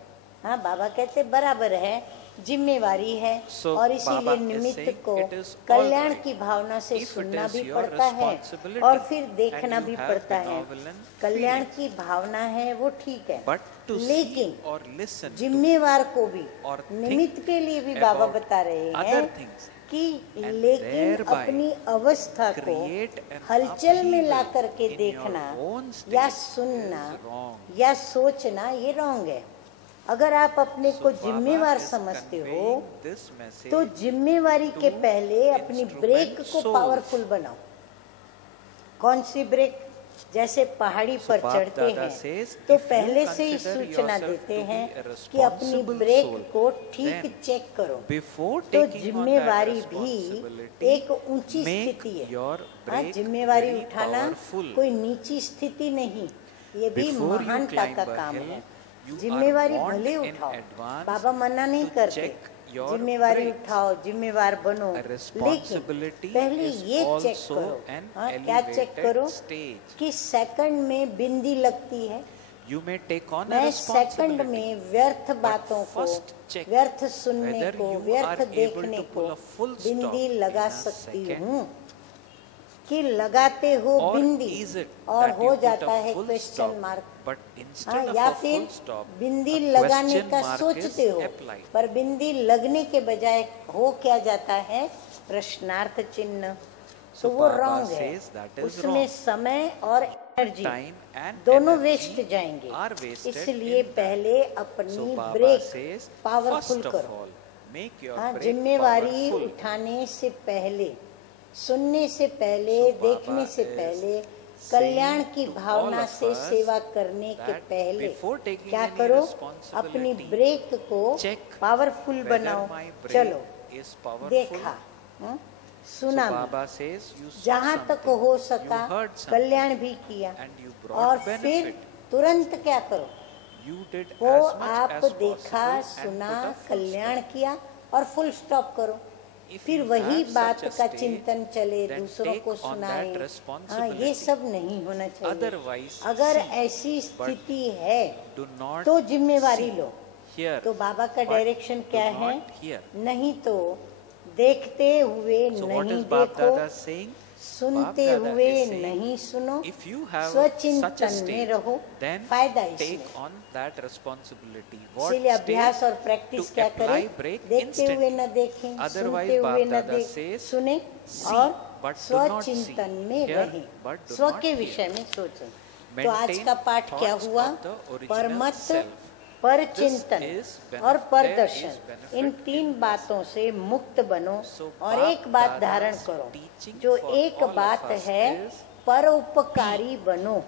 हाँ, बाबा कहते बराबर है, जिम्मेवारी है। So, और इसीलिए Baba is निमित्त saying को it is all Kalyan right. की भावना से If it सुनना is भी your पड़ता है responsibility और फिर देखना and you भी have पड़ता है। benevolent कल्याण feelings. की भावना है वो ठीक है, But to लेकिन see or listen to जिम्मेवार को भी or निमित्त think के लिए भी बाबा about बता रहे other हैं things कि and लेकिन thereby अपनी अवस्था को create an हलचल में upheaval ला करके in your देखना own state या is सुनना wrong. या सोचना ये रॉन्ग है। अगर आप अपने So को Baba जिम्मेवार is समझते हो conveying this message तो जिम्मेवारी के to पहले अपनी instrument ब्रेक को souls. पावरफुल बनाओ। कौन सी ब्रेक? जैसे पहाड़ी पर Bap चढ़ते Dada हैं says, तो if you पहले से ही consider सूचना yourself देते to be हैं a कि अपनी responsible ब्रेक soul, को ठीक then चेक करो। before तो taking on that जिम्मेवारी भी responsibility, एक ऊंची make स्थिति है। your हाँ, break जिम्मेवारी very उठाना powerful. कोई नीची स्थिति नहीं, ये भी Before you महानता climb का a काम hill, है। you are जिम्मेवारी warned भले in उठाओ, advance बाबा मना नहीं to करते, check your जिम्मेवारी breaks. उठाओ, जिम्मेवार बनो, A लेकिन responsibility पहले is ये चेक also करो। an हाँ, क्या चेक elevated करो stage. कि सेकंड में बिंदी लगती है। You may take on a मैं सेकंड responsibility. में व्यर्थ बातों को, first check व्यर्थ सुनने whether को, you व्यर्थ are able देखने to को pull a full stop bindi in लगा a सकती second, हूँ कि लगाते हो or बिंदी is it और that हो you put जाता a है full question stop, mark. but हाँ, instead of या a फिर full stop, बिंदी a लगाने question का mark सोचते is हो, applied. पर बिंदी लगने के बजाय हो क्या जाता है, प्रश्नार्थ चिन्ह। तो So वो Baba रॉन्ग है, says that is उसमें wrong. समय और एनर्जी Time and दोनों energy वेस्ट जाएंगे। are wasted इसलिए in that. पहले So अपनी Baba break says, powerful first of करो। all, make your हाँ, break जिम्मेवारी powerful. उठाने से पहले, सुनने से पहले, So Baba देखने से is पहले, saying कल्याण की to भावना all of से us सेवा करने के that पहले before taking क्या any करो, responsibility, अपनी ब्रेक को check पावरफुल whether बनाओ। my break चलो, is powerful. देखा, हाँ, So सुना भी, Baba says, you saw जहाँ तक something, हो you सका heard something, कल्याण भी किया, and you और brought फिर benefit. तुरंत क्या करो, You did वो as much आप as देखा, possible सुना, and put a full Kalyan stop. किया और फुल स्टॉप करो। If फिर you वही have बात such a का state, चिंतन चले, then दूसरों take को on सुनाए। that हाँ, responsibility. ये सब नहीं होना चाहिए। Otherwise, अगर see, ऐसी but स्थिति है Do not तो जिम्मेवारी see, लो। hear, तो बाबा का but डायरेक्शन do क्या not है, hear. नहीं तो देखते हुए So what नहीं is Bap देखो, Dada saying? सुनते Bap Dada हुए is saying, नहीं सुनो, If you have such a स्वचिंतन में state, रहो, then फायदा take इसमें। on that responsibility. What इसीलिए अभ्यास और state? प्रैक्टिस To क्या apply करें, break देखते हुए instantly. न देखें, Otherwise, सुनते हुए Bap न Dada says, सुने, see, और but do not स्वचिंतन see. में Hear, रहें, but do स्व not के hear. विषय में सोचें। तो आज Maintain का पाठ क्या thoughts हुआ, of the original परमत, self. पर This चिंतन is benefit- और पर there is Darshan, benefit in in तीन this. बातों से मुक्त बनो। So और Bap एक बात Dada's धारण करो, teaching जो for एक all of बात us है, is परोपकारी बनो।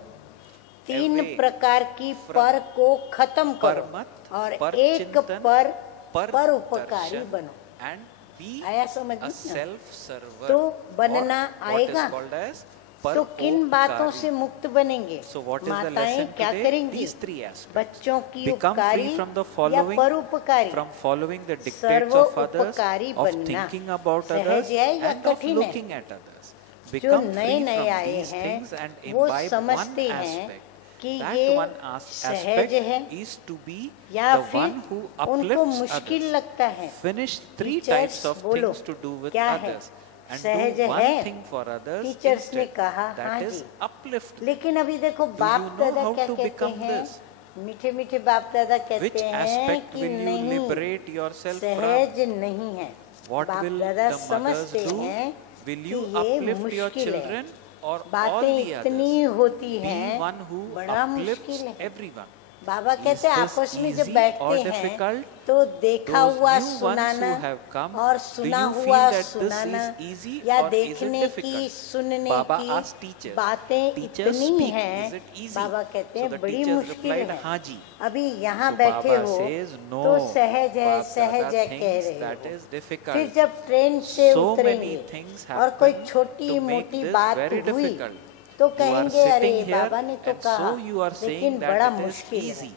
तीन away प्रकार की from पर को खत्म करो परमत, और पर एक चिंतन, पर पर परोपकारी दर्शन, बनो। and be आया समझ a में? self-server, तो बनना or what आएगा। is called as तो किन बातों परोपकारी. से मुक्त बनेंगे? So what is the माताएं lesson क्या today? करेंगी? These three aspects. बच्चों की Become उपकारी free from the या following, परोपकारी, from following the dictates serve of others, उपकारी of बनना thinking about सहज others, है या and of कठिन है? looking at others. जो Become नए free नए from आए these हैं things and वो imbibe one समझते हैं aspect. कि That ये one सहज aspect है is to be या the फिर one who उनको uplifts मुश्किल others. लगता है। Finish three teachers types of बोलो, things to do with क्या है? others. And सहज do one है? thing for others टीचर्स ने instead. कहा, हाँ That is जी। uplift. लेकिन अभी देखो you बाप know दादा how क्या to कहते become हैं, this? मीठे मीठे बाप दादा Which कहते हैं aspect कि will you नहीं, liberate yourself from? सहज नहीं है। What बाप will दादा the mothers समझते do? हैं Will कि you ये uplift your मुश्किल है, children or all बातें the इतनी others? होती Be हैं, one who बड़ा uplifts मुश्किल है। everyone. बाबा Is कहते हैं this आपस में जब easy बैठते or हैं difficult? तो देखा Those हुआ new ones सुनाना who have come, और do सुना you feel हुआ that this सुनाना is easy या or is it देखने की difficult? सुनने Baba की asked teachers. बातें Teachers इतनी speak. हैं, Is it easy? बाबा कहते So हैं the बड़ी teachers मुश्किल replied, है। हाँ जी. अभी यहाँ So बैठे Baba हो says, no. तो सहज है Bap सहज Dada है कह thinks रहे that हो, is difficult. फिर जब ट्रेन से So उतरेंगे many things और कोई happen छोटी to make मोटी this बात very हुई difficult. तो You are कहेंगे अरे sitting here बाबा ने तो and कहा, so you are saying लेकिन that बड़ा it is मुश्किल है। easy.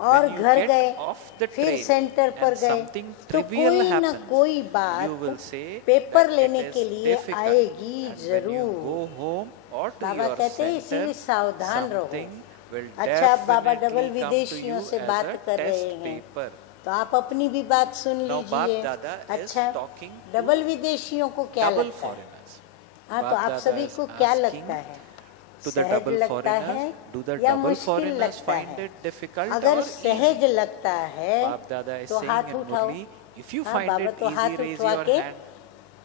और When you घर get गए, off the फिर train सेंटर पर and गए something तो trivial कोई न happens, कोई you बात will say पेपर that लेने it is के लिए difficult. आएगी And when you जरूर। go home or to Baba your कहते हैं center, इसीलिए सावधान रहो। something will अच्छा, अब बाबा डबल definitely come to विदेशियों you से as बात a कर test रहे हैं, paper. तो आप अपनी भी बात सुन Now, लीजिए। Bap Dada is अच्छा, talking to डबल विदेशियों को क्या Double लगता है? foreigners. हाँ, तो Bap आप Dada सभी is को क्या asking लगता है? To the सहज double लगता है foreigners, do the या double मुश्किल foreigners लगता find है? it difficult अगर or सहज easy? लगता है Bap Dada is तो saying हाथ in उठाओ। Murli, if you हाँ, find बाबा it तो हाथ easy, raise उठवा your के hand.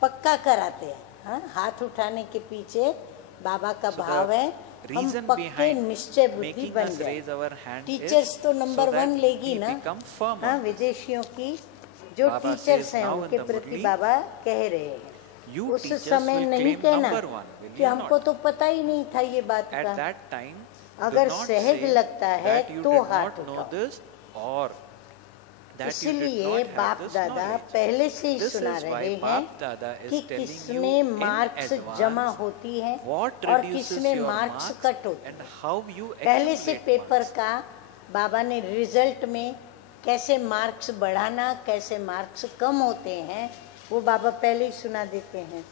पक्का कराते हैं। हाँ, हाथ उठाने के पीछे बाबा का So the भाव है हम reason पक्के behind निश्चय बुद्धि making बन us जाए। raise our hand teachers is तो so नंबर that 1 लेगी we ना। become firm हाँ, on it. विदेशियों की जो Baba टीचर्स says हैं now in उनके the प्रति Murli, बाबा कह रहे हैं You उस teachers समय will नहीं claim कहना number one, will कि you हमको not? तो पता ही नहीं था ये बात At का। that time, do अगर not सहज say लगता है that you तो did हाथ not know उठाओ। this or that you did इसलिए not have बाप this दादा knowledge. पहले से ही This सुना is why रहे हैं Bap Dada is कि telling किसमें you in मार्क्स advance जमा होती है what और reduces किसमें your मार्क्स marks कट होती and है। how you पहले से accumulate पेपर marks. का बाबा ने रिजल्ट में कैसे मार्क्स बढ़ाना, कैसे मार्क्स कम होते हैं, वो बाबा पहले ही सुना देते हैं।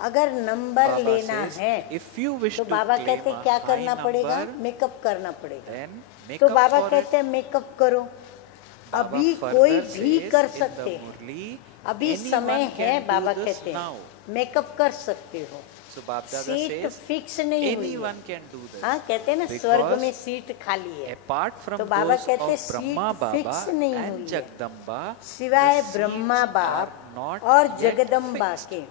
अगर नंबर Baba लेना says, है if you wish तो to बाबा claim कहते a क्या high करना पड़ेगा, number, मेकअप करना पड़ेगा। then make तो up बाबा for कहते हैं मेकअप करो। Baba अभी further कोई भी says कर in सकते the हैं, Murli, अभी anyone समय can है। do बाबा this कहते now. हैं मेकअप कर सकते हो। So Bap Dada seat says fix नहीं हुई है। anyone can do this. हाँ, कहते हैं ना Because स्वर्ग में सीट खाली है। Apart from तो बाबा those कहते of Brahma seat fix Baba नहीं and हुई है, Jagdamba, सिवाय the ब्रह्मा seats बाप are not और yet जगदम्बा fixed. के,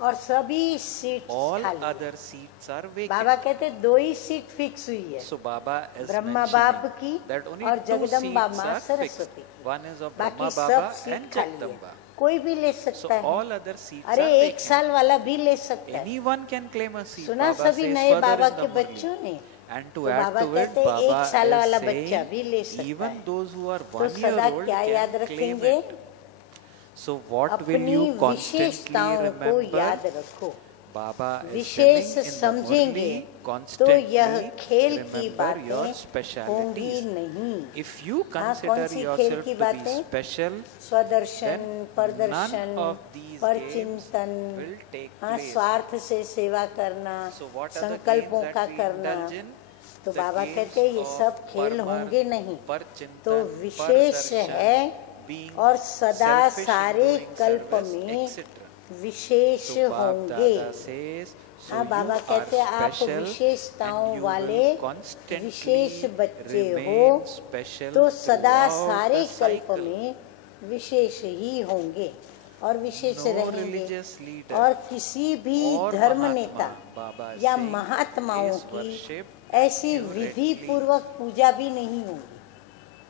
और सभी सीट All खाली है। other seats are vacant. बाबा कहते दो ही सीट फिक्स हुई है, So Baba is ब्रह्मा बाप mentioning की that only और two जगदम्बा seats माँ are fixed. सरस्वती की। One is of बाकी Brahma सब Baba सीट and खाली है, Jagdamba. कोई भी ले So सकता है। all other seats अरे are एक vacant. साल वाला भी ले सकता है। Anyone can claim a seat. सुना Baba सभी says नए further बाबा in the के Murli. बच्चों ने। And तो to add Baba to it, कहते हैं एक साल Baba वाला is बच्चा भी ले saying सकता even है। those who are तो 1 year सदा old क्या याद can claim रखेंगे, it. So what will अपनी you constantly विशेषताओं को याद remember? रखो। Baba is wishes telling in the समझेंगे Murli, तो constantly यह खेल की remember your बातें होंगी specialities. नहीं। If you हाँ, consider कौन सी खेल yourself की to be बातें? special, स्वदर्शन, then प्रदर्शन, none of these परचिंतन, games will take हाँ, place. स्वार्थ से सेवा करना, So what are the संकल्पों games का that we करना। indulge in? तो The बाबा games कहते हैं ये of सब खेल परमर, होंगे नहीं, परचिंतन, तो विशेष परदर्शन, है being और सदा selfish in सारे doing कल्प service, में etc. विशेष So Bap होंगे। Dada says, so हाँ, बाबा you कहते हैं are आप special विशेषताओं and you वाले will constantly विशेष बच्चे remain हो, special तो सदा throughout सारे the कल्प cycle. में विशेष ही होंगे और विशेष No रहेंगे। religious leader और किसी भी or धर्म Mahatma, नेता Baba is या saying, महात्माओं is की worshipped ऐसी accurately. विधि पूर्वक पूजा भी नहीं होगी।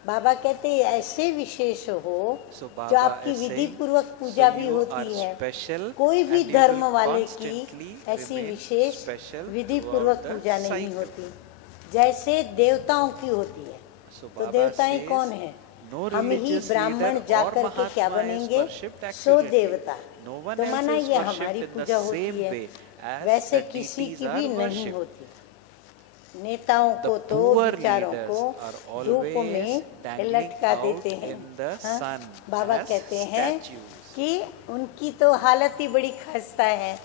बाबा कहते हैं ऐसे विशेष हो So जो Baba आपकी is विधि saying, पूर्वक so पूजा भी you होती are है। special कोई भी and you धर्म will वाले की constantly ऐसी remain विशेष special विधि throughout पूर्वक the पूजा नहीं cycle. होती जैसे देवताओं की होती है। So तो Baba देवताएं says, कौन है? no हम ही religious ब्राह्मण leader जाकर or के क्या Mahatma is बनेंगे? worshipped सो accurately. देवता। No one तो else माना is ये worshipped हमारी in the पूजा होती same है, way as वैसे the किसी deities की are भी नहीं worshipped. होती। नेताओं The को तो poor विचारों leaders को are धूप always में dangling लटका out देते हैं। in the हाँ? sun बाबा as कहते हैं statues. कि उनकी तो हालत ही बड़ी खस्ता है,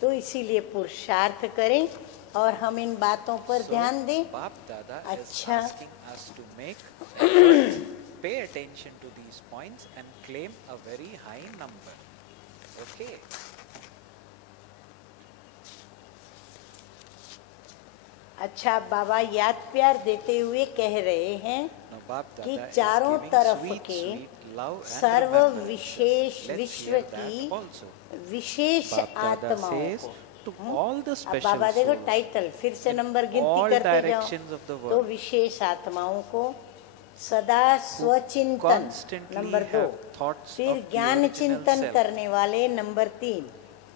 तो इसीलिए पुरुषार्थ करें और हम इन बातों पर So, ध्यान दें। Bap Dada is अच्छा। asking us to make efforts, pay attention to these points and claim a very high number. Okay. अच्छा, बाबा याद प्यार देते हुए कह रहे हैं Now Bap कि Dada is चारों giving तरफ sweet, के sweet love and serve remembrance. Wishes Let's विश्व hear that की also. विशेष Bap Dada आत्माओं says को। to all the अब special बाबा देखो souls, टाइटल फिर से नंबर all गिनती करते directions of the जाओ। world, तो विशेष आत्माओं को सदा स्वचिंतन constantly नंबर 2, have thoughts फिर of the ज्ञान original चिंतन self. करने वाले नंबर 3,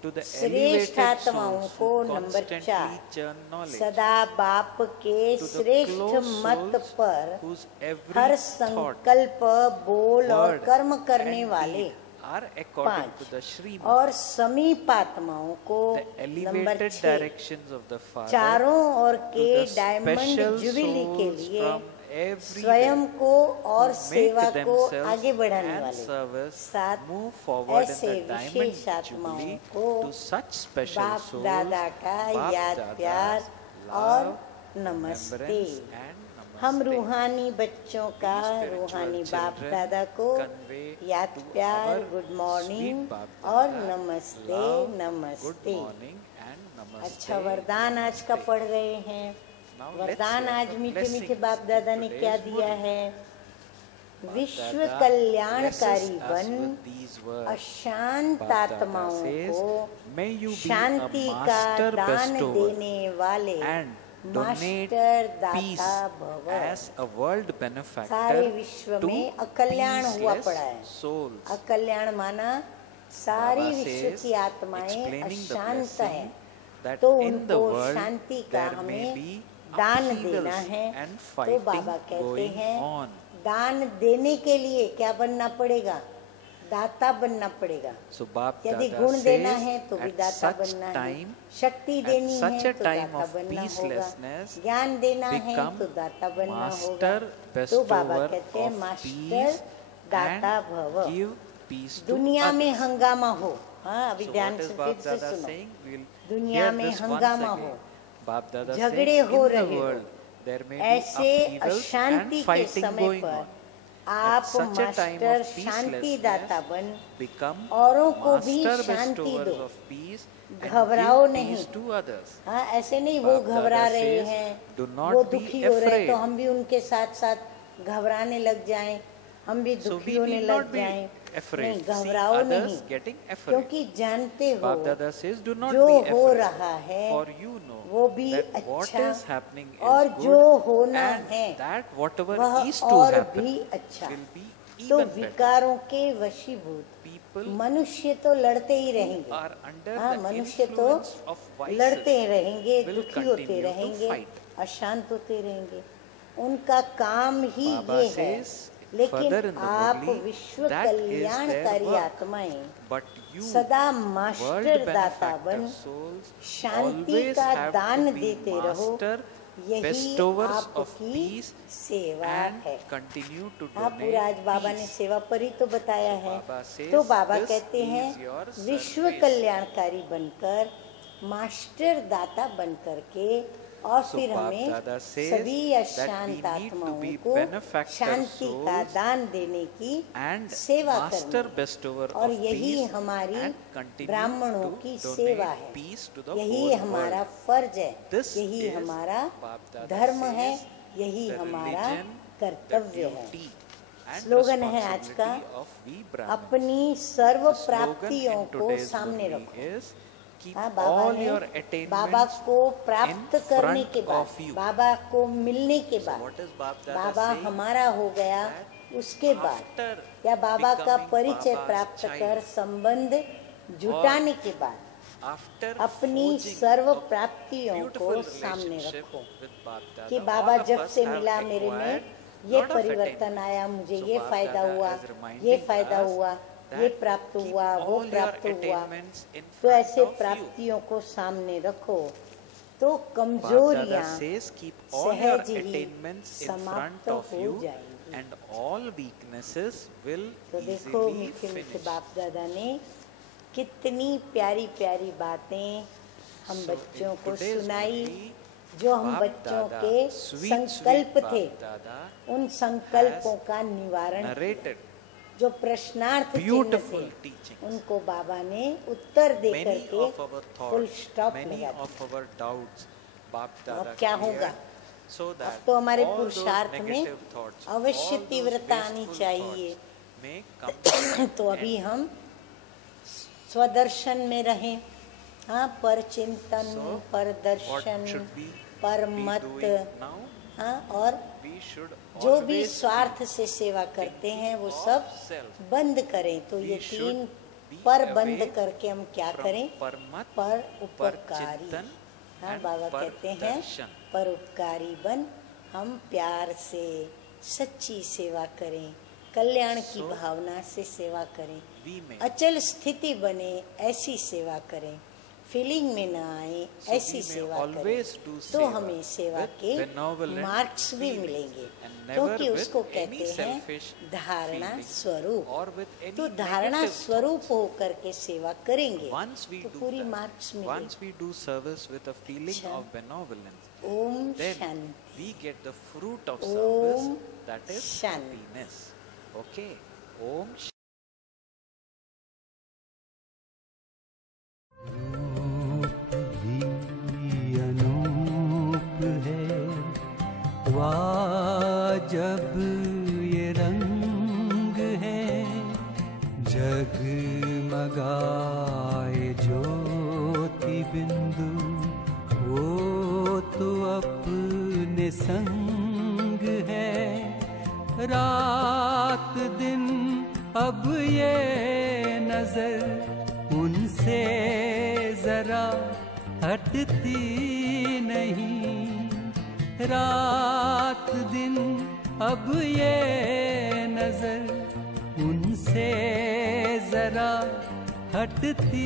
To the श्रेष्ठ elevated आत्माओं souls को who number constantly 4, churn knowledge. सदा बाप के To the श्रेष्ठ close मत souls पर whose every हर thought, संकल्प बोल और word कर्म करने and वाले deed are according to 5, the Srimad. और समीप आत्माओं को The number elevated 6, directions of the Father चारों ओर to के the डायमंड special जुबिली के souls लिए from स्वयं everywhere को और who सेवा make को themselves आगे बढ़ाने and वाले service 7 move forward in ऐसे the diamond विशेष आत्माओं jubilee को to such special बाप souls, दादा का Bap याद Dada's प्यार love, और नमस्ते। remembrance and हम namaste. रूहानी बच्चों का We spiritual रूहानी बाप children दादा को convey याद to प्यार, our good morning sweet Bap और Dada नमस्ते love, good नमस्ते। morning and namaste. अच्छा, वरदान आज का namaste. पढ़ रहे हैं। Now let's वरदान hear आज the मीठे मीठे blessings बाप दादा in ने today's क्या दिया Murli. है? Bap विश्व Dada कल्याणकारी blesses us बन with these words. अशांत Bap Dada आत्माओं says, को may you be a शांति का master दान bestower देने वाले and donate मास्टर peace दाता भव। as a world सारे benefactor विश्व to में अकल्याण हुआ peaceless पड़ा है। souls. अकल्याण माना सारी Baba विश्व says, की आत्माएं explaining the अशांत blessing, हैं, that तो in the उनको world शांति का there may हमें be दान upheavals देना है। and तो fighting बाबा कहते going हैं on. दान देने के लिए क्या बनना पड़ेगा? दाता बनना पड़ेगा। So Baba यदि Dada गुण देना says, है तो भी at दाता such बनना है, time, शक्ति at देनी such है a तो time दाता of बनना होगा, peacelessness, ज्ञान देना है become तो दाता बनना होगा। master तो बाबा bestower कहते हैं of मास्टर peace दाता and भव। give peace to दुनिया में others. हंगामा हो, हाँ अभी So ध्यान what is से Baba फिर से Dada सुनो, saying? We'll दुनिया hear में this once हंगामा again. हो, Baba Dada झगड़े saying, हो in the रहे हो, world there may be ऐसे upheavals अशांति and के fighting समय going पर on. आप At such a time master of शांति दाता peacelessness, बन become औरों को भी master शांति bestowers दो, of peace and घबराओ give नहीं। peace to others. हाँ ऐसे नहीं वो बाप दादा घबरा रहे says, हैं, "Do not वो be दुखी हो रहे afraid." तो हम भी उनके साथ साथ घबराने लग जाएं, हम भी So दुखी we होने need लग not be जाएं। afraid. नहीं, See घबराओ others नहीं, getting afraid. क्योंकि जानते हो Baba Dada says, do not जो be हो afraid, रहा है for you know वो भी that what अच्छा is happening is और good, जो होना and है that whatever वह is to और happen भी अच्छा। will be तो even better. विकारों के वशीभूत People मनुष्य तो लड़ते ही रहेंगे, are under हाँ the मनुष्य तो influence of लड़ते vices रहेंगे, will दुखी होते continue to रहेंगे, fight. अशांत होते रहेंगे, उनका काम ही Baba ये है। says लेकिन further in the आप Murli, विश्व that is कल्याणकारी their work. आत्माएं But you, सदा world मास्टर दाता बन benefactor souls, शांति always का have दान to be देते रहो, master यही bestowers of आपकी peace सेवा and है। continue to हाँ पूरा आज donate बाबा ने peace. सेवा पर ही तो बताया है। Baba says, तो बाबा "This कहते is हैं your विश्व service." कल्याणकारी बनकर मास्टर दाता बनकर के और So फिर Baba हमें Dada says सभी that we अशांत need to आत्माओं be को benefactor शांति का souls दान देने की and सेवा master करनी, bestower और of यही peace हमारी and continue ब्राह्मणों to की donate सेवा है, peace to the यही whole हमारा world. फर्ज है, This यही is, हमारा Baba Dada धर्म है, says, यही the हमारा religion, कर्तव्य the है। duty and स्लोगन है आज का, responsibility of we Brahmins. अपनी सर्व The slogan प्राप्तियों in को today's सामने Murli रखो। is, keep हाँ बाबा all ने your बाबा attainments को प्राप्त in करने front के बाद, of you. बाबा को मिलने के So बाद, what is Baba Dada Baba saying? हमारा हो गया, That उसके बाद after या बाबा का becoming परिचय Baba's प्राप्त child, कर संबंध जुटाने के बाद after अपनी forging सर्व a प्राप्तियों को beautiful सामने relationship रखो with Baba Dada, कि all बाबा of जब us से have मिला मेरे में acquired ये lot of परिवर्तन attainments. आया, मुझे So ये Baba फायदा Dada हुआ, is reminding ये फायदा us हुआ, that ये प्राप्त keep हुआ, वो all your प्राप्त हुआ। attainments in तो front ऐसे of you. प्राप्तियों को सामने रखो तो Baba Dada कमजोरियां says, keep all your सहज ही attainments in समाप्त front of हो you जाएंगी। and all weaknesses will तो देखो easily मीठे मीठे finish. बाप दादा ने कितनी प्यारी प्यारी बातें हम So बच्चों in को today's सुनाई, Murli, जो हम Bap बच्चों Dada, के sweet, संकल्प sweet थे, Bap Dada उन संकल्पों का निवारण narrated जो प्रश्नार्थ चिन्ह beautiful थे teachings. उनको बाबा ने उत्तर दे Many करके of our full thoughts, stop many लगा of दिया। our doubts, Bap अब Dada क्या cleared, होगा? so अब that तो हमारे all those पुरुषार्थ में negative thoughts, अवश्य all those तीव्रता आनी wasteful चाहिए। thoughts may come to an तो अभी end. हम स्वदर्शन में रहें, हाँ पर चिंतन, So, पर What दर्शन, should we पर be मत, doing now? हाँ और We should जो भी always स्वार्थ से सेवा करते हैं वो सब self. बंद करें। तो ये We should तीन be पर बंद away करके हम क्या from करें? परमत, पर पर उपकारी, चिंतन हाँ and बाबा पर कहते हैं दर्शन. पर उपकारी बन, हम प्यार से सच्ची सेवा करें, कल्याण की So, भावना से सेवा करें, we may. अचल स्थिति बने ऐसी सेवा करें, फीलिंग में ना आए So ऐसी we may सेवा always करें, do तो सेवा हमें सेवा with के benevolent मार्क्स भी feelings मिलेंगे, and never क्योंकि with उसको any कहते हैं selfish धारणा feelings स्वरूप। or with any तो धारणा negative स्वरूप thoughts. होकर के सेवा करेंगे Once we तो do पूरी that, मार्क्स मिलेगी। once we do service with a feeling अच्छा। of benevolence, ओम then शांति। we get the fruit of Om service, that is Shanti. happiness. Okay. Om रूप भी अनूप है, वाजब ये रंग है, जगमगाए ज्योति बिंदु, वो तो अपने संग है। रात दिन अब ये न नजर उनसे जरा हटती नहीं। रात दिन अब ये नजर उनसे जरा हटती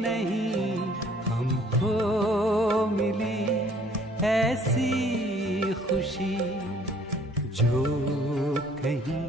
नहीं। हमको मिली ऐसी खुशी जो कहीं